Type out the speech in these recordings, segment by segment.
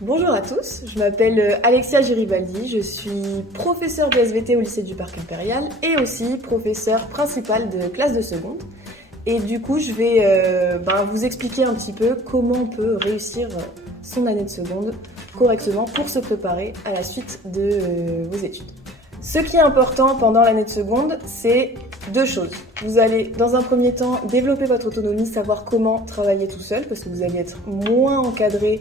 Bonjour à tous, je m'appelle Alexia Giribaldi, je suis professeure de SVT au lycée du Parc Impérial et aussi professeure principale de classe de seconde. Et du coup, je vais vous expliquer un petit peu comment on peut réussir son année de seconde correctement pour se préparer à la suite de vos études. Ce qui est important pendant l'année de seconde, c'est deux choses. Vous allez, dans un premier temps, développer votre autonomie, savoir comment travailler tout seul, parce que vous allez être moins encadré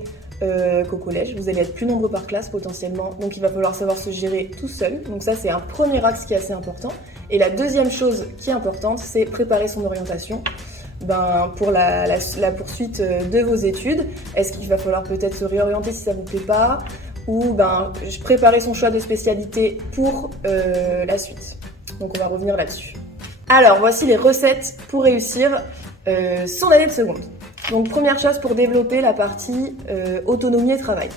qu'au collège. Vous allez être plus nombreux par classe potentiellement, donc il va falloir savoir se gérer tout seul. Donc ça, c'est un premier axe qui est assez important. Et la deuxième chose qui est importante, c'est préparer son orientation pour la poursuite de vos études. Est-ce qu'il va falloir peut-être se réorienter si ça vous plaît pas, ou préparer son choix de spécialité pour la suite. Donc on va revenir là-dessus. Alors voici les recettes pour réussir son année de seconde. Donc première chose pour développer la partie autonomie et travail.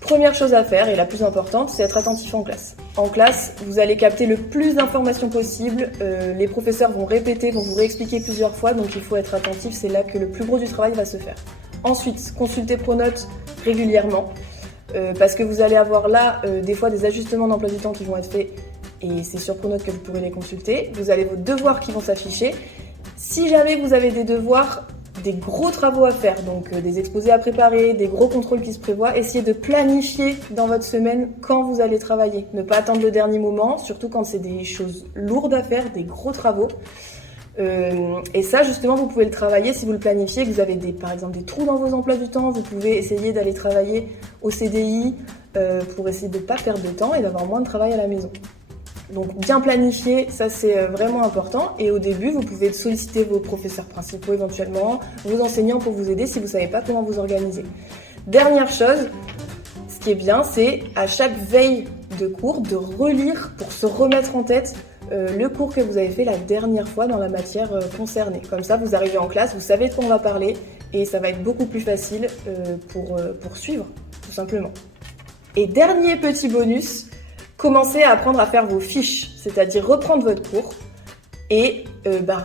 Première chose à faire, et la plus importante, c'est être attentif en classe. En classe, vous allez capter le plus d'informations possible, les professeurs vont répéter, vont vous réexpliquer plusieurs fois, donc il faut être attentif, c'est là que le plus gros du travail va se faire. Ensuite, consultez Pronote régulièrement, parce que vous allez avoir là des fois des ajustements d'emploi du temps qui vont être faits, et c'est sur Pronote que vous pourrez les consulter. Vous avez vos devoirs qui vont s'afficher. Si jamais vous avez des devoirs, des gros travaux à faire, donc des exposés à préparer, des gros contrôles qui se prévoient, essayez de planifier dans votre semaine quand vous allez travailler. Ne pas attendre le dernier moment, surtout quand c'est des choses lourdes à faire, des gros travaux. Et ça, justement, vous pouvez le travailler si vous le planifiez, que vous avez par exemple des trous dans vos emplois du temps. Vous pouvez essayer d'aller travailler au CDI pour essayer de ne pas perdre de temps et d'avoir moins de travail à la maison. Donc bien planifier, ça c'est vraiment important. Et au début, vous pouvez solliciter vos professeurs principaux éventuellement, vos enseignants pour vous aider si vous ne savez pas comment vous organiser. Dernière chose, ce qui est bien, c'est à chaque veille de cours de relire pour se remettre en tête le cours que vous avez fait la dernière fois dans la matière concernée. Comme ça, vous arrivez en classe, vous savez de quoi on va parler et ça va être beaucoup plus facile pour suivre, tout simplement. Et dernier petit bonus, commencez à apprendre à faire vos fiches, c'est-à-dire reprendre votre cours et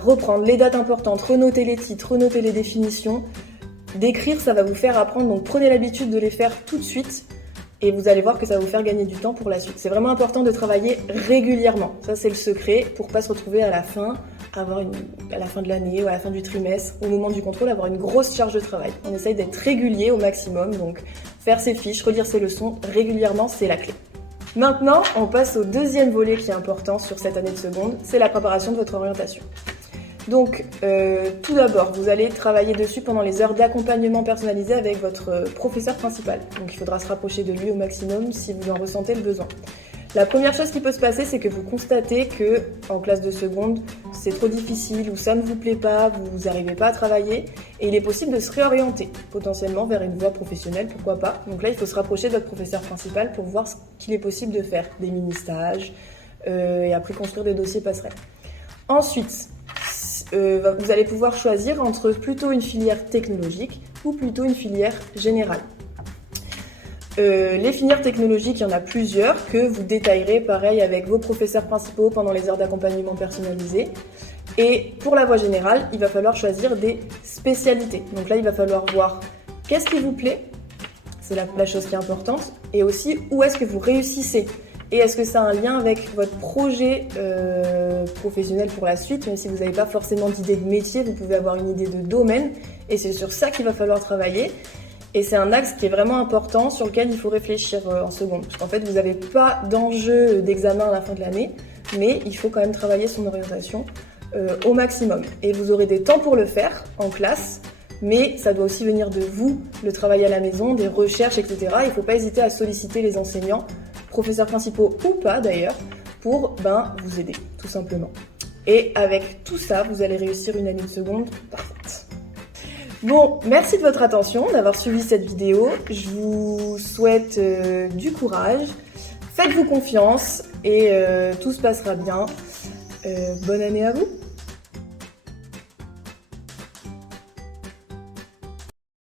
reprendre les dates importantes, renoter les titres, renoter les définitions. D'écrire, ça va vous faire apprendre, donc prenez l'habitude de les faire tout de suite et vous allez voir que ça va vous faire gagner du temps pour la suite. C'est vraiment important de travailler régulièrement, ça c'est le secret pour pas se retrouver à la fin, à la fin de l'année ou à la fin du trimestre, au moment du contrôle, avoir une grosse charge de travail. On essaye d'être régulier au maximum, donc faire ses fiches, relire ses leçons régulièrement, c'est la clé. Maintenant, on passe au deuxième volet qui est important sur cette année de seconde, c'est la préparation de votre orientation. Donc, tout d'abord, vous allez travailler dessus pendant les heures d'accompagnement personnalisé avec votre professeur principal. Donc, il faudra se rapprocher de lui au maximum si vous en ressentez le besoin. La première chose qui peut se passer, c'est que vous constatez que en classe de seconde, c'est trop difficile ou ça ne vous plaît pas, vous n'arrivez pas à travailler et il est possible de se réorienter potentiellement vers une voie professionnelle, pourquoi pas. Donc là, il faut se rapprocher de votre professeur principal pour voir ce qu'il est possible de faire, des mini-stages et après construire des dossiers passerelles. Ensuite, vous allez pouvoir choisir entre plutôt une filière technologique ou plutôt une filière générale. Les filières technologiques, il y en a plusieurs que vous détaillerez pareil avec vos professeurs principaux pendant les heures d'accompagnement personnalisé. Et pour la voie générale, il va falloir choisir des spécialités. Donc là, il va falloir voir qu'est-ce qui vous plaît, c'est la chose qui est importante, et aussi où est-ce que vous réussissez. Et est-ce que ça a un lien avec votre projet professionnel pour la suite, même si vous n'avez pas forcément d'idée de métier, vous pouvez avoir une idée de domaine, et c'est sur ça qu'il va falloir travailler. Et c'est un axe qui est vraiment important sur lequel il faut réfléchir en seconde. Parce qu'en fait, vous n'avez pas d'enjeu d'examen à la fin de l'année, mais il faut quand même travailler son orientation au maximum. Et vous aurez des temps pour le faire en classe, mais ça doit aussi venir de vous, le travail à la maison, des recherches, etc. Il ne faut pas hésiter à solliciter les enseignants, professeurs principaux ou pas d'ailleurs, pour vous aider, tout simplement. Et avec tout ça, vous allez réussir une année de seconde parfaite. Bon, merci de votre attention, d'avoir suivi cette vidéo. Je vous souhaite du courage. Faites-vous confiance et tout se passera bien. Bonne année à vous!